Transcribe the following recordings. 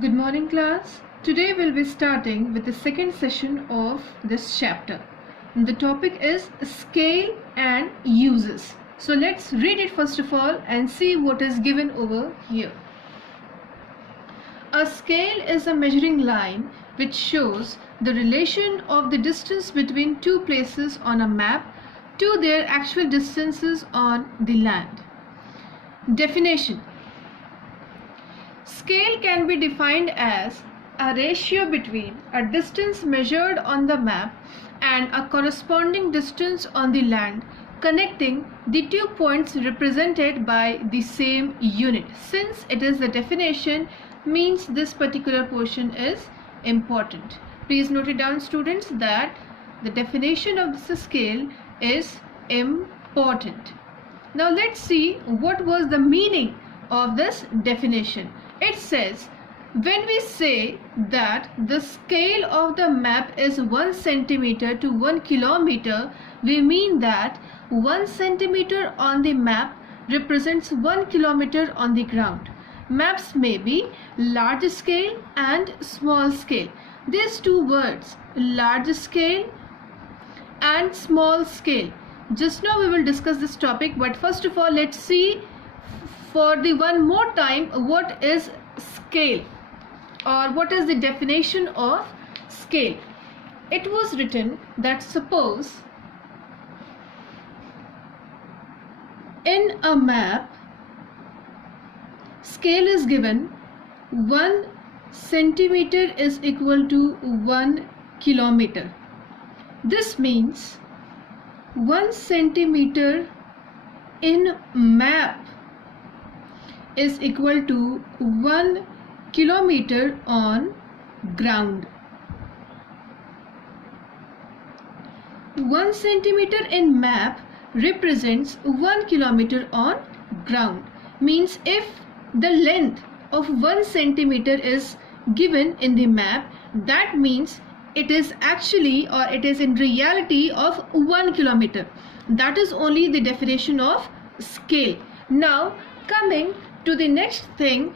Good morning, class. Today we'll be starting with the second session of this chapter. The topic is scale and uses. So let's read it first of all and see what is given over here. A scale is a measuring line which shows the relation of the distance between two places on a map to their actual distances on the land. Definition. Scale can be defined as a ratio between a distance measured on the map and a corresponding distance on the land connecting the 2 points represented by the same unit. Since it is the definition, means this particular portion is important. Please note it down, students, that the definition of this scale is important. Now let's see what was the meaning of this definition. It says, when we say that the scale of the map is 1 centimeter to 1 kilometer, we mean that 1 centimeter on the map represents 1 kilometer on the ground. Maps may be large scale and small scale. These two words, large scale and small scale, just now we will discuss this topic, but first of all let's see for the one more time what is scale or what is the definition of scale. It was written that suppose in a map scale is given 1 centimeter is equal to 1 kilometer. This means 1 centimeter in map is equal to 1 kilometer on ground. 1 centimeter in map represents 1 kilometer on ground. Means if the length of 1 centimeter is given in the map, that means it is actually or it is in reality of 1 kilometer. That is only the definition of scale. Now coming to the next thing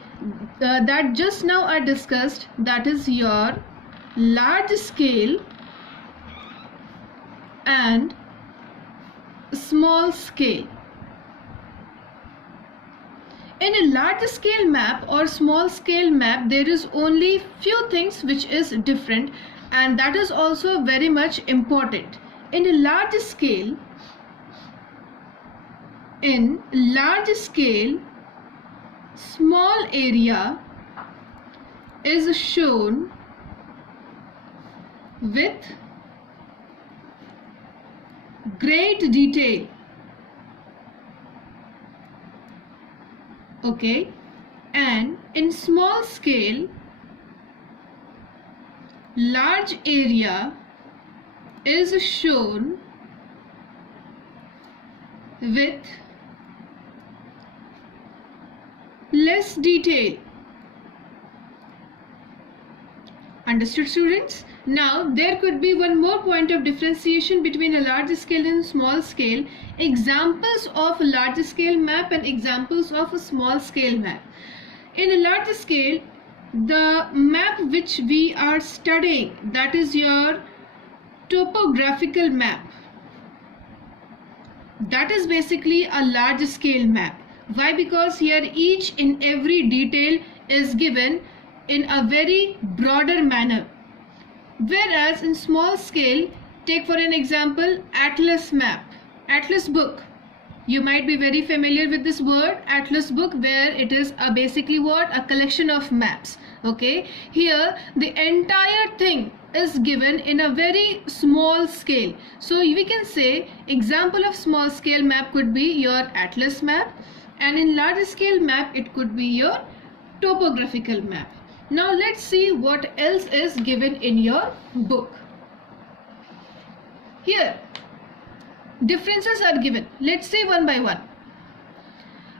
that just now I discussed, that is your large scale and small scale. In a large scale map or small scale map, there is only few things which is different, and that is also very much important. In a large scale, small area is shown with great detail. Okay, and in small scale, large area is shown with less detail. Understood, students? Now there could be one more point of differentiation between a large scale and small scale. Examples of a large scale map and examples of a small scale map. In a large scale, the map which we are studying, that is your topographical map. That is basically a large scale map. Why? Because here each and every detail is given in a very broader manner. Whereas in small scale, take for an example atlas map, atlas book. You might be very familiar with this word, atlas book, where it is basically what? A collection of maps. Okay, here the entire thing is given in a very small scale. So we can say example of small scale map could be your atlas map, and in large scale map it could be your topographical map. Now let's see what else is given in your book. Here differences are given. Let's see one by one.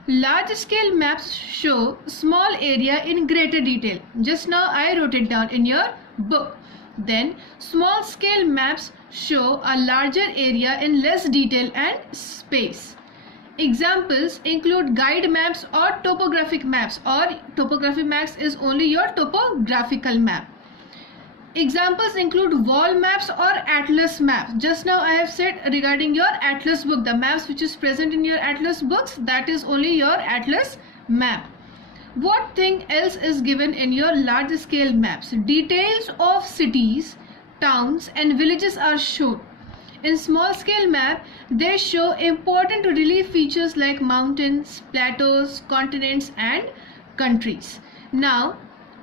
Large scale maps show small area in greater detail. Just now I wrote it down in your book. Then small scale maps show a larger area in less detail and space. Examples include guide maps or topographic maps, or topographic maps is only your topographical map. Examples include wall maps or atlas maps. Just now I have said regarding your atlas book, the maps which is present in your atlas books, that is only your atlas map. What thing else is given in your large scale maps? Details of cities, towns and villages are shown. In small scale map, they show important relief features like mountains, plateaus, continents and countries. Now,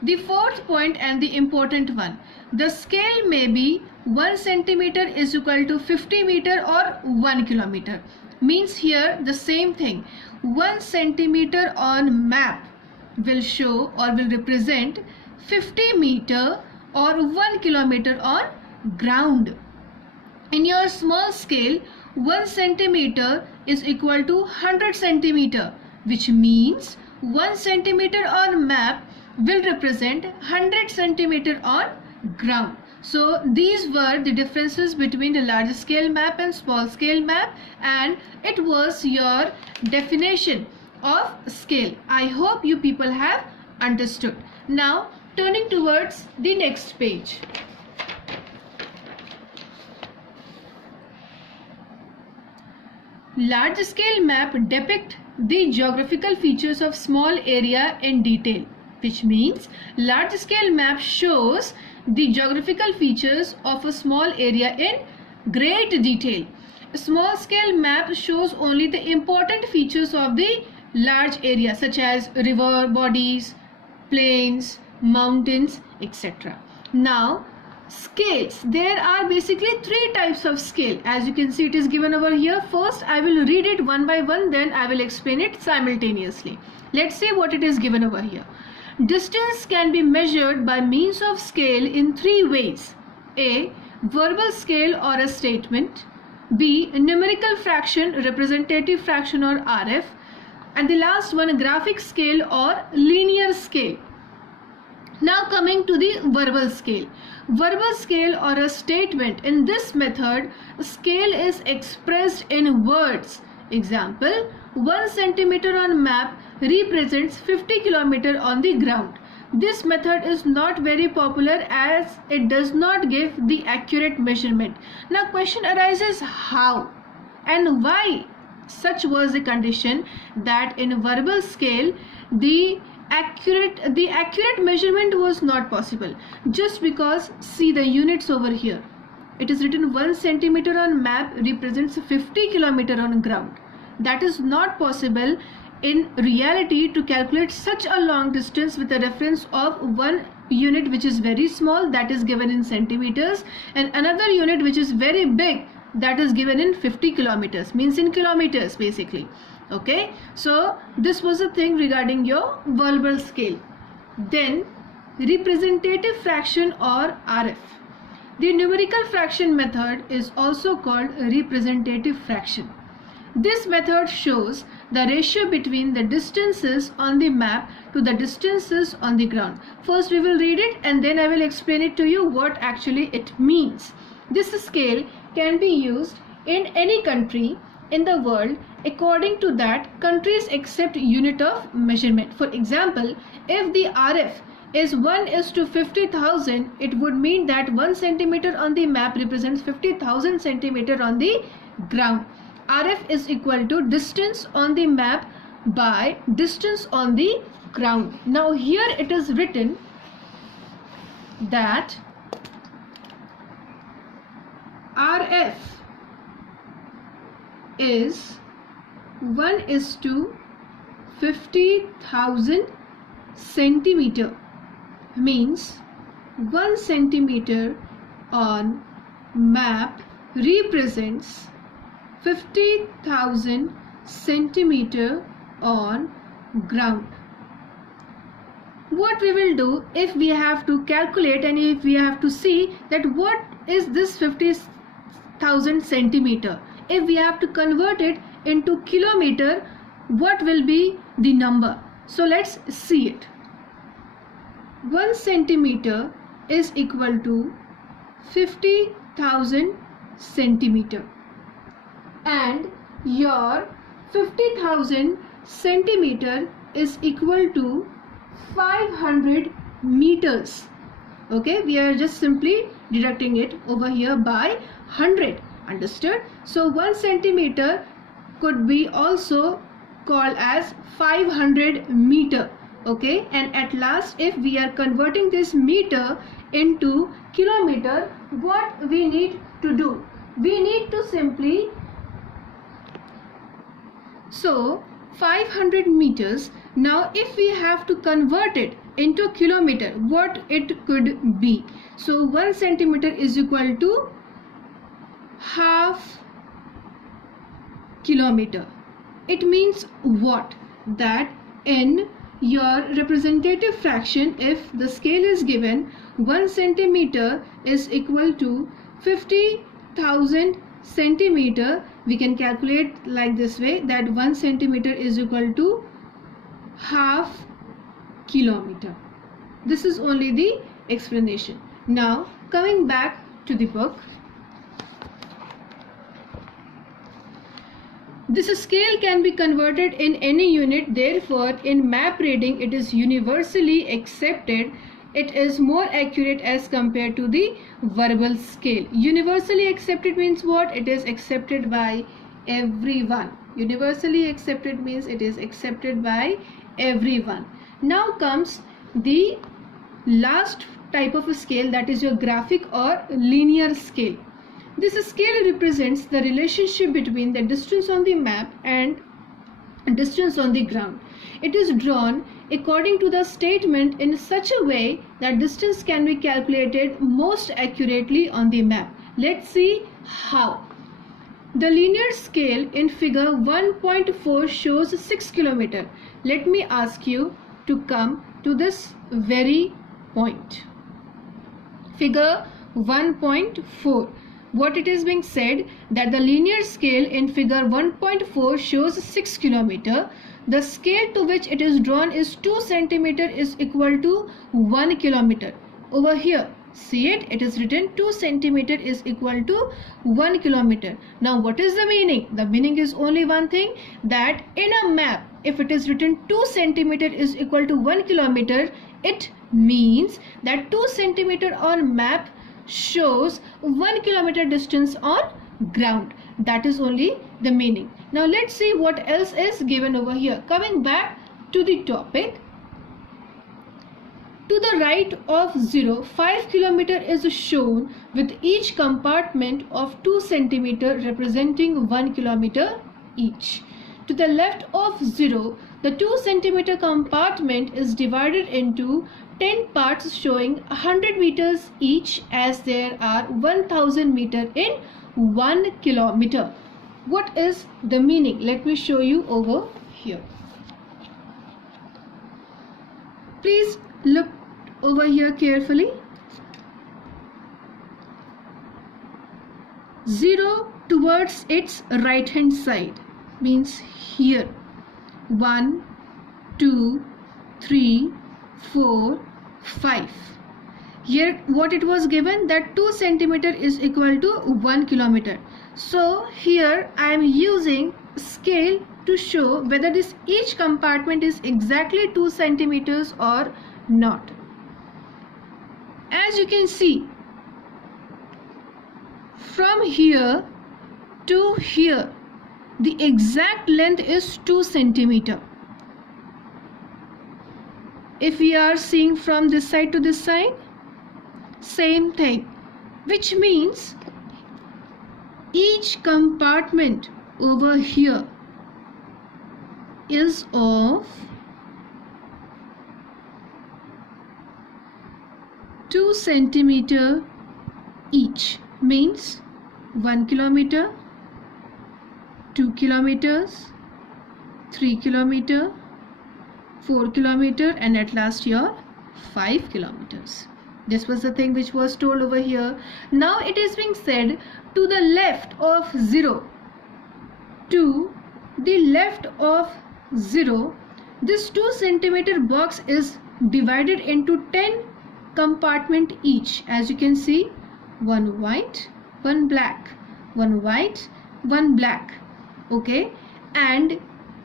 the fourth point and the important one. The scale may be 1 centimeter is equal to 50 meter or 1 kilometer. Means here the same thing. 1 centimeter on map will show or will represent 50 meter or 1 kilometer on ground. In your small scale, 1 centimeter is equal to 100 centimeter, which means 1 centimeter on map will represent 100 centimeter on ground. So these were the differences between the large scale map and small scale map, and it was your definition of scale. I hope you people have understood. Now turning towards the next page. Large scale map depict the geographical features of small area in detail, which means large scale map shows the geographical features of a small area in great detail. A small scale map shows only the important features of the large area, such as river bodies, plains, mountains, etc. Now scales, there are basically three types of scale. As you can see, it is given over here. First I will read it one by one, then I will explain it simultaneously. Let's see what it is given over here. Distance can be measured by means of scale in three ways. A. Verbal scale or a statement. B. Numerical fraction, representative fraction or RF. And the last one, graphic scale or linear scale. Now coming to the verbal scale. Verbal scale or a statement. In this method, scale is expressed in words. Example, 1 centimeter on map represents 50 kilometer on the ground. This method is not very popular as it does not give the accurate measurement. Now question arises, how and why such was the condition that in verbal scale the accurate measurement was not possible? Just because, see the units over here, it is written 1 centimeter on map represents 50 kilometer on ground. That is not possible in reality to calculate such a long distance with a reference of one unit which is very small, that is given in centimeters, and another unit which is very big, that is given in 50 kilometers, means in kilometers basically. Okay, so this was a thing regarding your verbal scale. Then representative fraction or RF. The numerical fraction method is also called representative fraction. This method shows the ratio between the distances on the map to the distances on the ground. First we will read it and then I will explain it to you what actually it means. This scale can be used in any country in the world. According to that, countries accept unit of measurement. For example, if the RF is 1:50,000, it would mean that 1 centimeter on the map represents 50,000 centimeter on the ground. RF is equal to distance on the map by distance on the ground. Now here it is written that RF is 1:50,000 centimeter, means 1 centimeter on map represents 50,000 centimeter on ground. What we will do, if we have to calculate and if we have to see that what is this 50,000 centimeter, if we have to convert it into kilometer, what will be the number? So let's see it. 1 centimeter is equal to 50,000 centimeter, and your 50,000 centimeter is equal to 500 meters. Okay, we are just simply deducting it over here by 100. Understood? So 1 centimeter could be also called as 500 meter. Okay, and at last, if we are converting this meter into kilometer, what we need to do? We need to simply, so 500 meters. Now if we have to convert it into kilometer, what it could be? So 1 centimeter is equal to half kilometer. It means what? That in your representative fraction, if the scale is given 1 centimeter is equal to 50,000 centimeter, we can calculate like this way, that 1 centimeter is equal to half kilometer. This is only the explanation. Now coming back to the book, this scale can be converted in any unit, therefore in map reading it is universally accepted. It is more accurate as compared to the verbal scale. Universally accepted means what? It is accepted by everyone. Universally accepted means it is accepted by everyone. Now comes the last type of a scale, that is your graphic or linear scale. This scale represents the relationship between the distance on the map and distance on the ground. It is drawn according to the statement in such a way that distance can be calculated most accurately on the map. Let's see how. The linear scale in figure 1.4 shows 6 km. Let me ask you to come to this very point. Figure 1.4. What it is being said, that the linear scale in figure 1.4 shows 6 km. The scale to which it is drawn is 2 cm is equal to 1 km. Over here, see it? It is written 2 cm is equal to 1 km. Now what is the meaning? The meaning is only one thing, that in a map, if it is written 2 cm is equal to 1 km, it means that 2 cm on map shows 1 km distance on ground. That is only the meaning. Now let's see what else is given over here. Coming back to the topic, to the right of 0, 5 km is shown with each compartment of 2 cm representing 1 km each. To the left of 0, the 2 cm compartment is divided into 10 parts showing 100 meters each, as there are 1000 meters in 1 kilometer. What is the meaning? Let me show you over here. Please look over here carefully. 0 towards its right hand side means here 1, 2, 3, 4, 5. Here what it was given, that 2 cm is equal to 1 km. So here I am using scale to show whether this each compartment is exactly 2 cm or not. As you can see, from here to here the exact length is 2 cm. If we are seeing from this side to this side, same thing, which means each compartment over here is of 2 cm each, means 1 km, 2 kilometers, 3 km, 4 km, and at last your 5 kilometers. This was the thing which was told over here. Now it is being said, to the left of 0, to the left of 0, this 2 cm box is divided into 10 compartment each. As you can see, one white, one black, one white, one black. Okay, and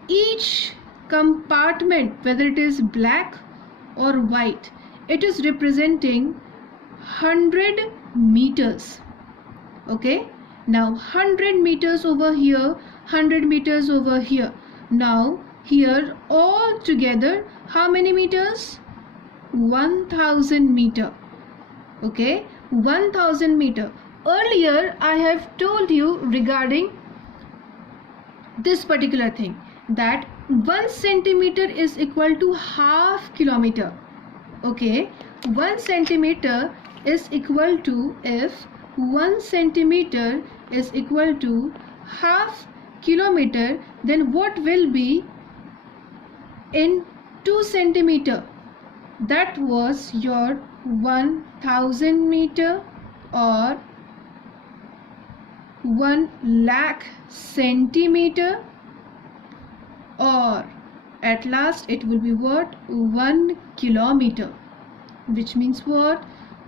each compartment, whether it is black or white, it is representing 100 meters. Okay, now 100 meters over here, 100 meters over here. Now here all together how many meters? 1000 meter. Okay, 1000 meter. Earlier I have told you regarding this particular thing, that 1 centimeter is equal to half kilometer. Okay, 1 centimeter is equal to, if 1 centimeter is equal to half kilometer, then what will be in 2 centimeter? That was your 1000 meter or 1 lakh centimeter, or at last it will be what? 1 kilometer, which means what?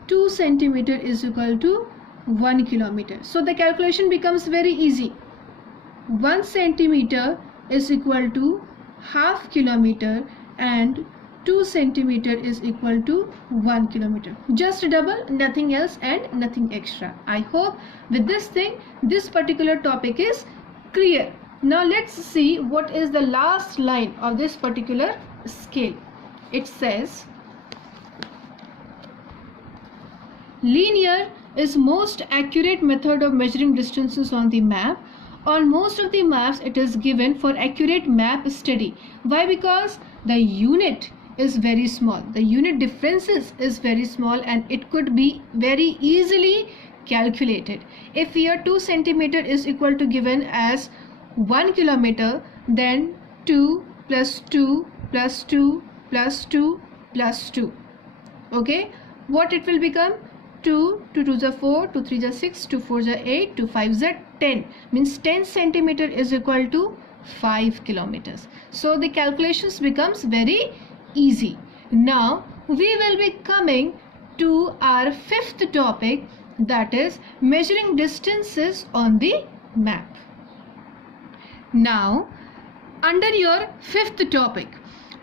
2 centimeter is equal to 1 kilometer. So the calculation becomes very easy. 1 centimeter is equal to half kilometer and 2 centimeter is equal to 1 kilometer. Just double, nothing else and nothing extra. I hope with this thing, this particular topic is clear. Now let's see what is the last line of this particular scale. It says, linear is most accurate method of measuring distances on the map. On most of the maps it is given for accurate map study. Why? Because the unit is very small. The unit differences is very small and it could be very easily calculated. If here 2 centimeter is equal to given as 1 kilometer, then 2 plus 2 plus 2 plus 2 plus 2. Okay, what it will become? 2, 2 2s are 4, 2 3s are 6, 2 4s are 8, 2 5s are 10. Means 10 centimeter is equal to 5 kilometers. So the calculations becomes very easy. Now we will be coming to our fifth topic, that is measuring distances on the map. Now under your fifth topic,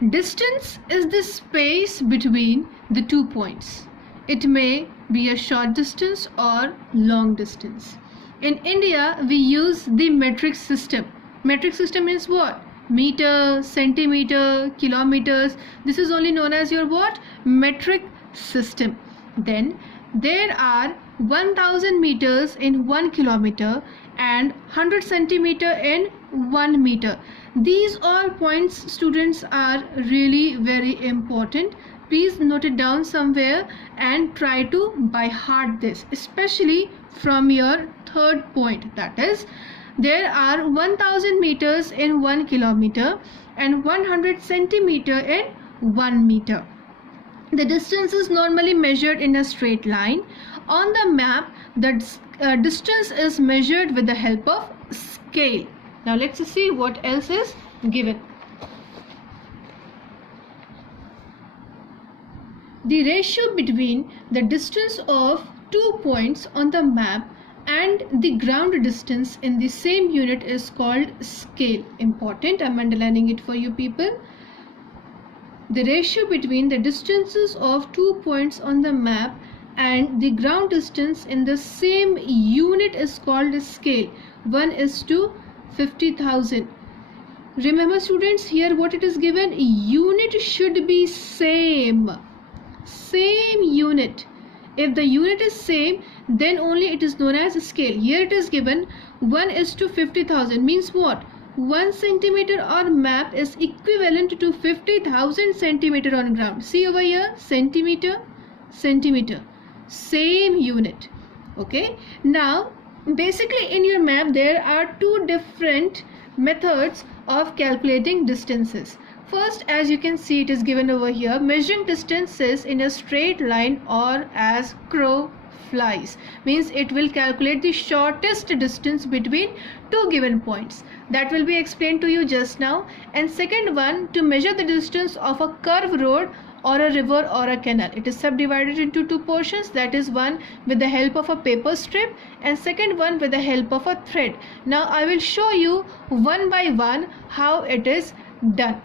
distance is the space between the 2 points. It may be a short distance or long distance. In India we use the metric system. Metric system means what? Meter, centimeter, kilometers. This is only known as your what? Metric system. Then there are 1000 meters in 1 kilometer and 100 centimeter in 1 meter. These all points, students, are really very important. Please note it down somewhere and try to by heart this, especially from your third point, that is there are 1000 meters in 1 kilometer and 100 centimeter in 1 meter. The distance is normally measured in a straight line. On the map, the distance is measured with the help of scale. Now let's see what else is given. The ratio between the distance of 2 points on the map and the ground distance in the same unit is called scale. Important, I'm underlining it for you people. The ratio between the distances of 2 points on the map and the ground distance in the same unit is called scale. 1 is to 50,000. Remember students, here what it is given? Unit should be same unit. If the unit is same, then only it is known as scale. Here it is given 1 is to 50,000, means what? 1 centimeter on map is equivalent to 50,000 centimeter on ground. See over here, centimeter, centimeter, same unit. Okay, now basically in your map there are two different methods of calculating distances. First, as you can see, it is given over here, measuring distances in a straight line or as crow flies, means it will calculate the shortest distance between two given points. That will be explained to you just now. And second one, to measure the distance of a curved road or a river or a canal. It is subdivided into two portions, that is one with the help of a paper strip and second one with the help of a thread. Now I will show you one by one how it is done.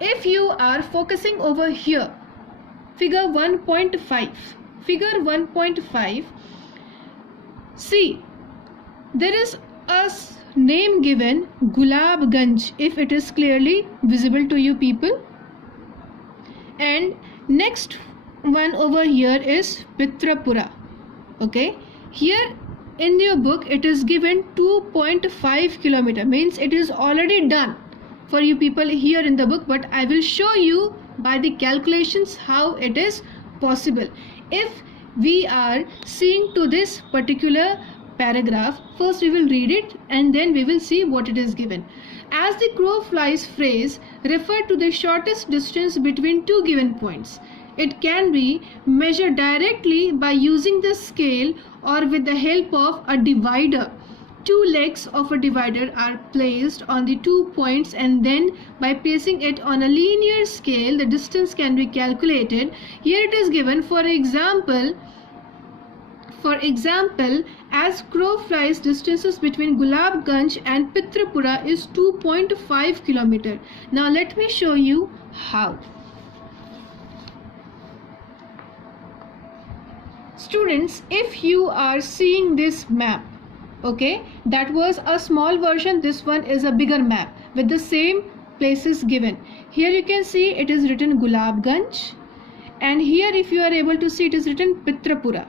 If you are focusing over here, figure 1.5, see, there is a name given, Gulabganj, if it is clearly visible to you people, and next one over here is Pitrapura. Okay, here in your book it is given 2.5 kilometer, means it is already done for you people here in the book, but I will show you by the calculations how it is possible. If we are seeing to this particular paragraph, first we will read it and then we will see what it is given. As the crow flies phrase refer to the shortest distance between two given points. It can be measured directly by using the scale or with the help of a divider. Two legs of a divider are placed on the 2 points, and then by placing it on a linear scale the distance can be calculated. Here it is given, for example, as crow flies, distances between Gulabganj and Pitrapura is 2.5 kilometer. Now let me show you how. Students, if you are seeing this map, okay, that was a small version, this one is a bigger map with the same places given. Here you can see it is written Gulabganj, and here if you are able to see it is written Pitrapura.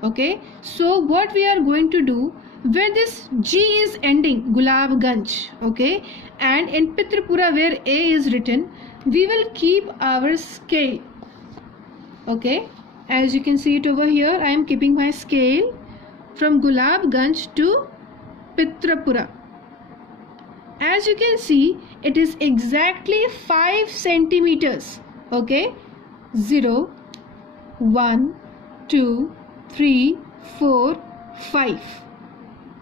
Okay, so what we are going to do, where this G is ending, Gulabganj, okay, and in Pitrapura where A is written, we will keep our scale. Okay, as you can see it over here, I am keeping my scale from Gulabganj to Pitrapura. As you can see, it is exactly 5 centimeters. Okay, 0, 1, 2, 3, 4, 5.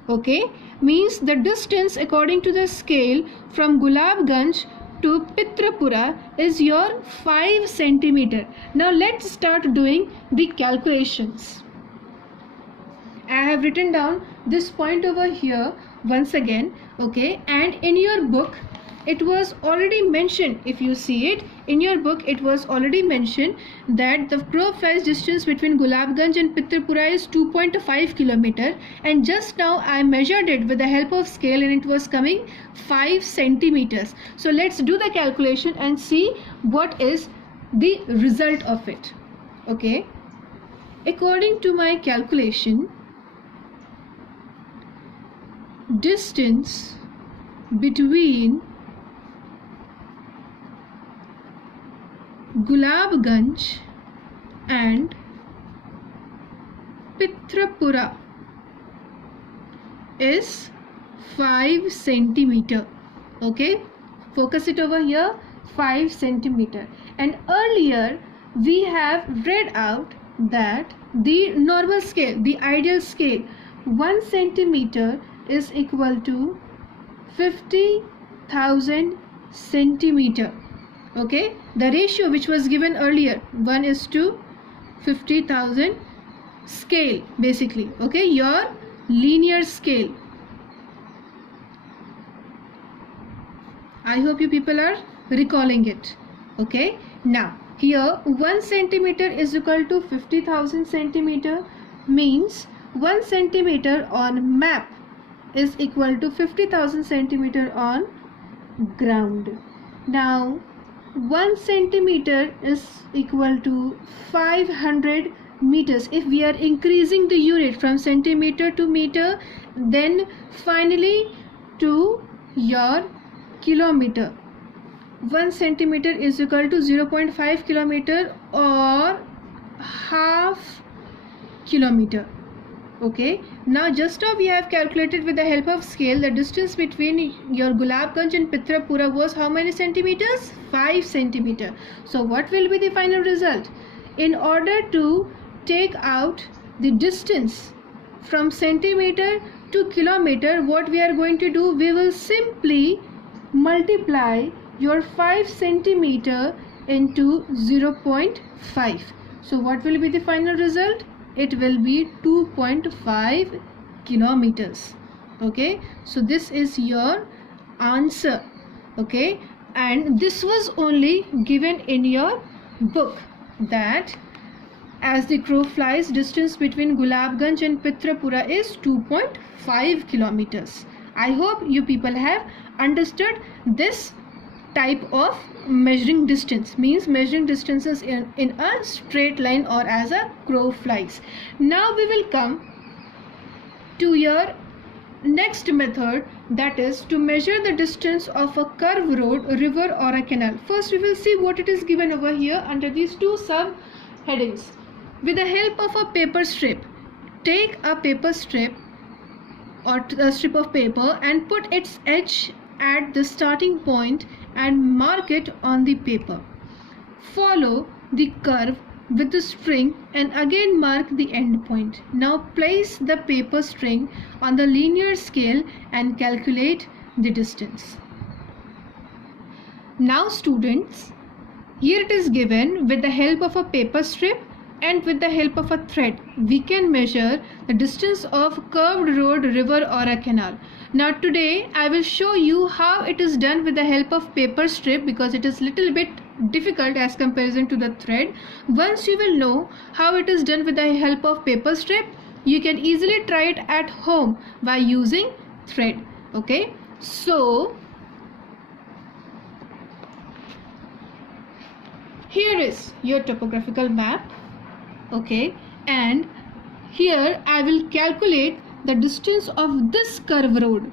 Okay, means the distance according to the scale from Gulabganj to Pitrapura is your 5 centimeter. Now let's start doing the calculations. I have written down this point over here once again, okay, and in your book it was already mentioned, if you see it in your book, it was already mentioned that the crow flies distance between Gulabganj and Pitrapura is 2.5 kilometer, and just now I measured it with the help of scale and it was coming 5 centimeters. So let's do the calculation and see what is the result of it. Okay, according to my calculation, distance between Gulabganj and Pitrapura is 5 centimeter. Okay, focus it over here, 5 centimeter. And earlier we have read out that the normal scale, the ideal scale, 1 centimeter is equal to 50,000 centimeter. Okay, the ratio which was given earlier, 1:50,000 scale basically. Okay, your linear scale. I hope you people are recalling it. Okay, now here 1 centimeter is equal to 50,000 centimeter, means 1 centimeter on map is equal to 50,000 centimeter on ground. Now 1 centimeter is equal to 500 meters. If we are increasing the unit from centimeter to meter, then finally to your kilometer. 1 centimeter is equal to 0.5 kilometer or half kilometer. Okay, now just now we have calculated with the help of scale the distance between your Gulabganj and Pitrapura was how many centimeters? 5 centimeter. So what will be the final result? In order to take out the distance from centimeter to kilometer, what we are going to do, we will simply multiply your 5 centimeter into 0.5. So what will be the final result? It will be 2.5 kilometers. Okay, so this is your answer. Okay, and this was only given in your book, that as the crow flies, distance between Gulabganj and Pitrapura is 2.5 kilometers. I hope you people have understood this type of measuring distance, means measuring distances in a straight line or as a crow flies. Now we will come to your next method, that is to measure the distance of a curved road, river or a canal. First we will see what it is given over here under these two sub headings. With the help of a paper strip, take a paper strip or a strip of paper and put its edge at the starting point and mark it on the paper. Follow the curve with the string and again mark the end point. Now place the paper string on the linear scale and calculate the distance. Now students, here it is given with the help of a paper strip and with the help of a thread we can measure the distance of curved road, river or a canal. Now today I will show you how it is done with the help of paper strip, because it is little bit difficult as comparison to the thread. Once you will know how it is done with the help of paper strip, you can easily try it at home by using thread. Okay, so here is your topographical map. Okay, and here I will calculate the distance of this curve road.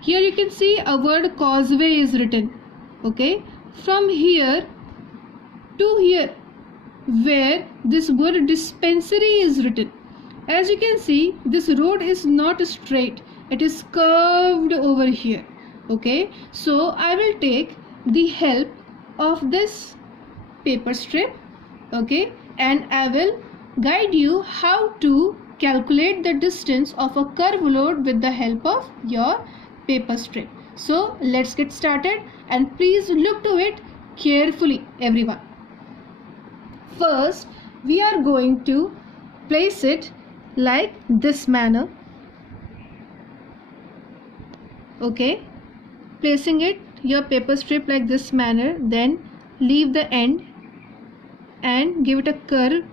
Here you can see a word causeway is written. Okay, from here to here where this word dispensary is written. As you can see, this road is not straight, it is curved over here. Okay, so I will take the help of this paper strip. Okay, and I will guide you how to calculate the distance of a curved road with the help of your paper strip. So let's get started, and please look to it carefully everyone. First we are going to place it like this manner. Okay, placing it your paper strip like this manner, then leave the end and give it a curve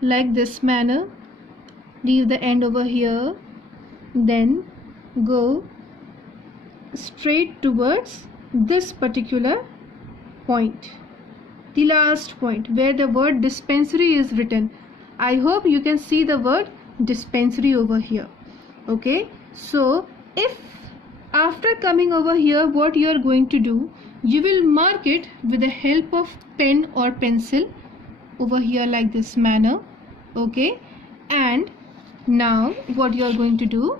like this manner, leave the end over here, then go straight towards this particular point, the last point where the word dispensary is written. I hope you can see the word dispensary over here. Okay, so if after coming over here, what you are going to do, you will mark it with the help of pen or pencil over here like this manner. Okay, and now what you are going to do,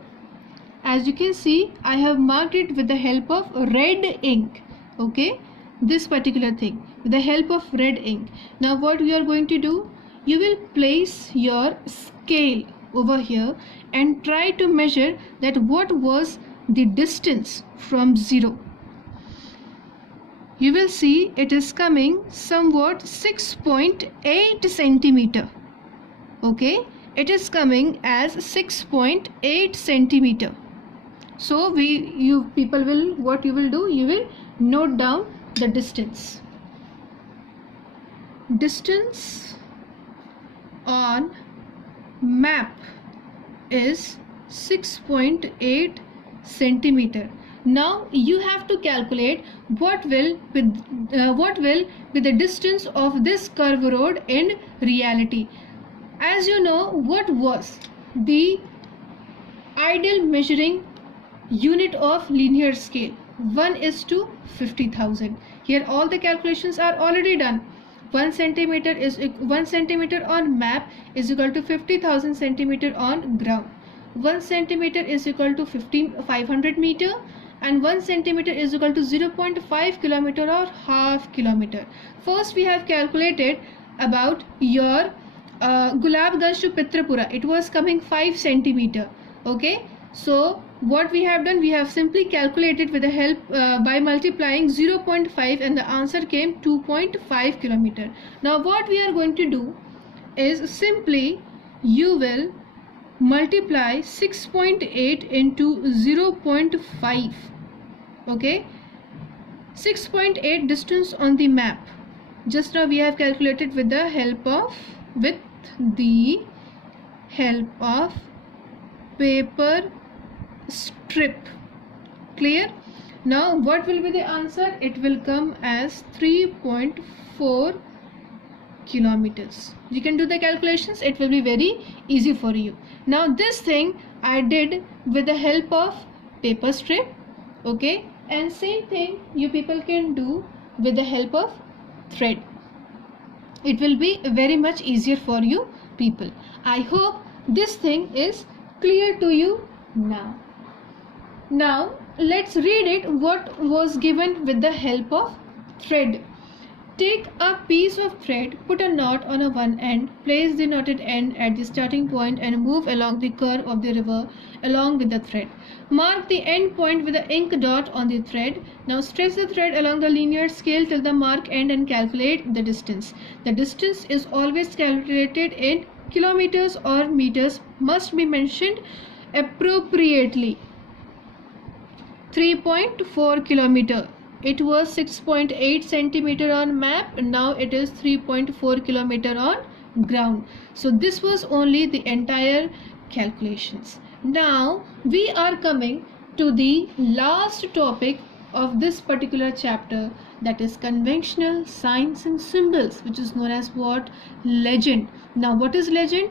as you can see, I have marked it with the help of red ink. Okay, this particular thing with the help of red ink. Now what you are going to do, you will place your scale over here and try to measure that what was the distance from 0. You will see it is coming somewhat 6.8 centimeter. Okay, it is coming as 6.8 centimeter. So you people will, what you will do, you will note down the distance. Distance on map is 6.8 centimeter. Now you have to calculate what will be the distance of this curve road in reality. As you know, what was the ideal measuring unit of linear scale? 1:50,000. Here all the calculations are already done. 1 centimeter on map is equal to 50,000 centimeter on ground. 1 centimeter is equal to 500 meter, and 1 centimeter is equal to 0.5 kilometer or half kilometer. First we have calculated about your Gulabganj to Pitrapura. It was coming 5 centimeter. Okay, so what we have done, we have simply calculated with the help by multiplying 0.5 and the answer came 2.5 kilometer. Now what we are going to do is simply you will multiply 6.8 into 0.5. okay, 6.8 distance on the map. Just now we have calculated with the help of paper strip. Clear? Now what will be the answer? It will come as 3.4 kilometers. You can do the calculations, it will be very easy for you. Now this thing I did with the help of paper strip, okay, and same thing you people can do with the help of thread. It will be very much easier for you people. I hope this thing is clear to you now. Now let's read it what was given with the help of thread. Take a piece of thread, put a knot on a one end, place the knotted end at the starting point and move along the curve of the river along with the thread. Mark the end point with the ink dot on the thread. Now stretch the thread along the linear scale till the mark end and calculate the distance. The distance is always calculated in kilometers or meters, must be mentioned appropriately. 3.4 kilometer. It was 6.8 centimeter on map, now it is 3.4 kilometer on ground. So this was only the entire calculations. Now we are coming to the last topic of this particular chapter, that is conventional signs and symbols, which is known as what? Legend. Now what is legend?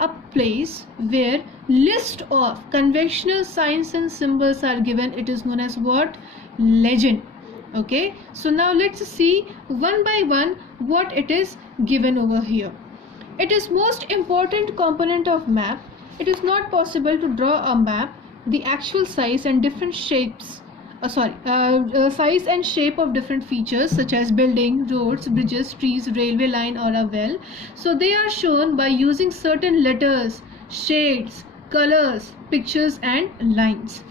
A place where list of conventional signs and symbols are given. It is known as what? Legend. Okay, so now let's see one by one what it is given over here. It is most important component of map. It is not possible to draw a map, the actual size and different shapes size and shape of different features such as building, roads, bridges, trees, railway line or a well. So they are shown by using certain letters, shades, colors, pictures and lines.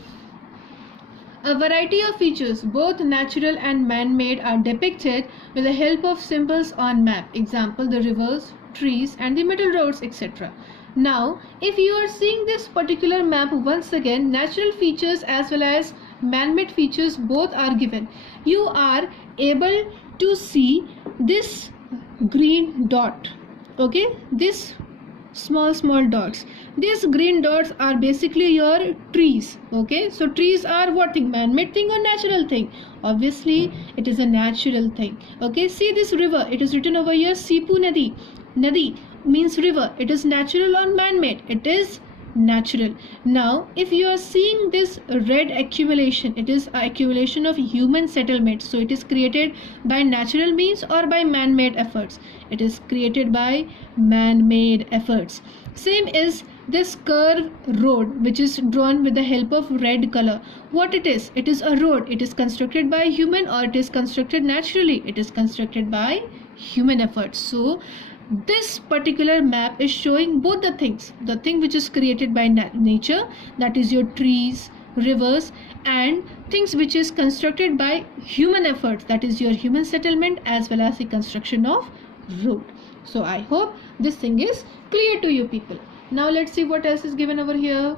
A variety of features, both natural and man-made, are depicted with the help of symbols on map. Example, the rivers, trees and the metal roads, etc. Now, if you are seeing this particular map once again, natural features as well as man-made features both are given. You are able to see this green dot, okay, this small dots. These green dots are basically your trees. Okay, so trees are what thing? Man-made thing or natural thing? Obviously it is a natural thing. Okay, see this river, it is written over here Sipu Nadi. Nadi means river. It is natural or man-made? It is natural. Now if you are seeing this red accumulation, it is accumulation of human settlement. So it is created by natural means or by man-made efforts? It is created by man-made efforts. Same is this curved road which is drawn with the help of red color. What it is? It is a road. It is constructed by human or it is constructed naturally? It is constructed by human efforts. So this particular map is showing both the things, the thing which is created by nature, that is your trees, rivers, and things which is constructed by human efforts, that is your human settlement as well as the construction of road. So I hope this thing is clear to you people. Now let's see what else is given over here.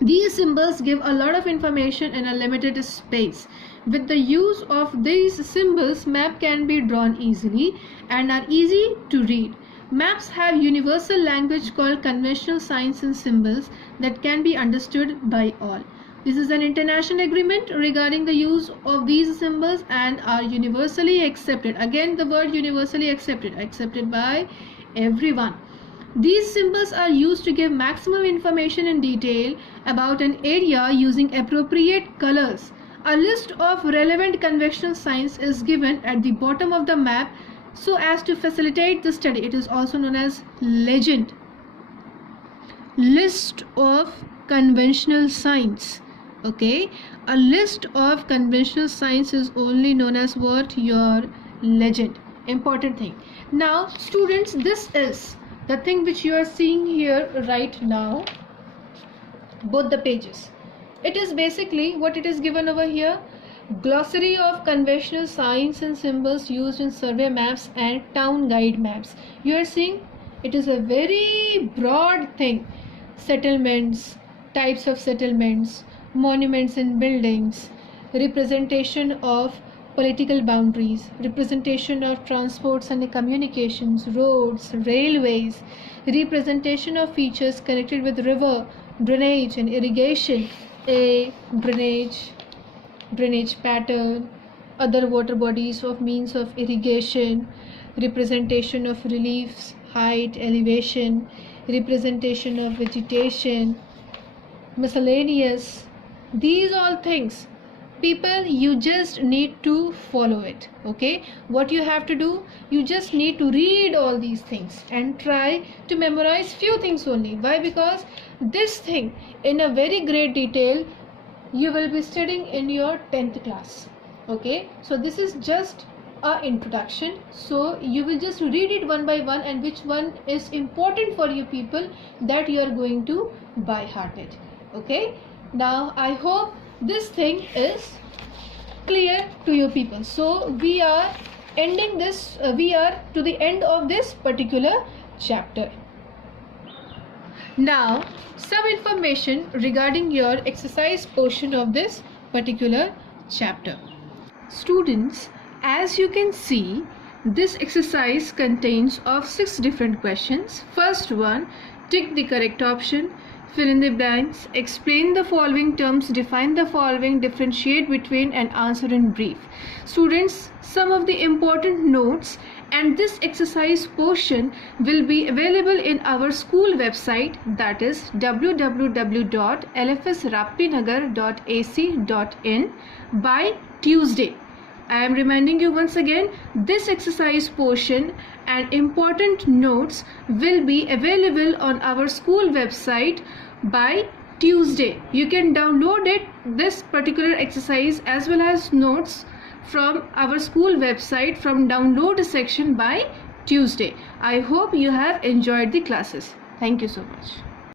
These symbols give a lot of information in a limited space. With the use of these symbols, map can be drawn easily and are easy to read. Maps have universal language called conventional signs and symbols that can be understood by all. This is an international agreement regarding the use of these symbols and are universally accepted. Again the word universally accepted by everyone. These symbols are used to give maximum information in detail about an area using appropriate colors. A list of relevant conventional signs is given at the bottom of the map so as to facilitate the study. It is also known as legend. List of conventional signs. Okay, a list of conventional signs is only known as what? Your legend. Important thing. Now students, this is the thing which you are seeing here right now, both the pages. It is basically what it is given over here: glossary of conventional signs and symbols used in survey maps and town guide maps. You are seeing it is a very broad thing: settlements, types of settlements, monuments and buildings, representation of political boundaries, representation of transports and communications, roads, railways, representation of features connected with river, drainage and irrigation, a drainage pattern, other water bodies of means of irrigation, representation of reliefs, height, elevation, representation of vegetation, miscellaneous. These all things, people, you just need to follow it. Okay, what you have to do, you just need to read all these things and try to memorize few things only. Why? Because this thing in a very great detail you will be studying in your 10th class. Okay, so this is just a introduction, so you will just read it one by one, and which one is important for you people, that you are going to by heart it. Okay, now I hope this thing is clear to you people. So we are ending this, we are to the end of this particular chapter. Now some information regarding your exercise portion of this particular chapter. Students, as you can see, this exercise contains of 6 different questions. First one, tick the correct option, fill in the blanks, explain the following terms, define the following, differentiate between, and answer in brief. Students, some of the important notes and this exercise portion will be available in our school website, that is www.lfsrapinagar.ac.in by Tuesday. I am reminding you once again, this exercise portion and important notes will be available on our school website by Tuesday. You can download it, this particular exercise as well as notes, from our school website from download section by Tuesday. I hope you have enjoyed the classes. Thank you so much.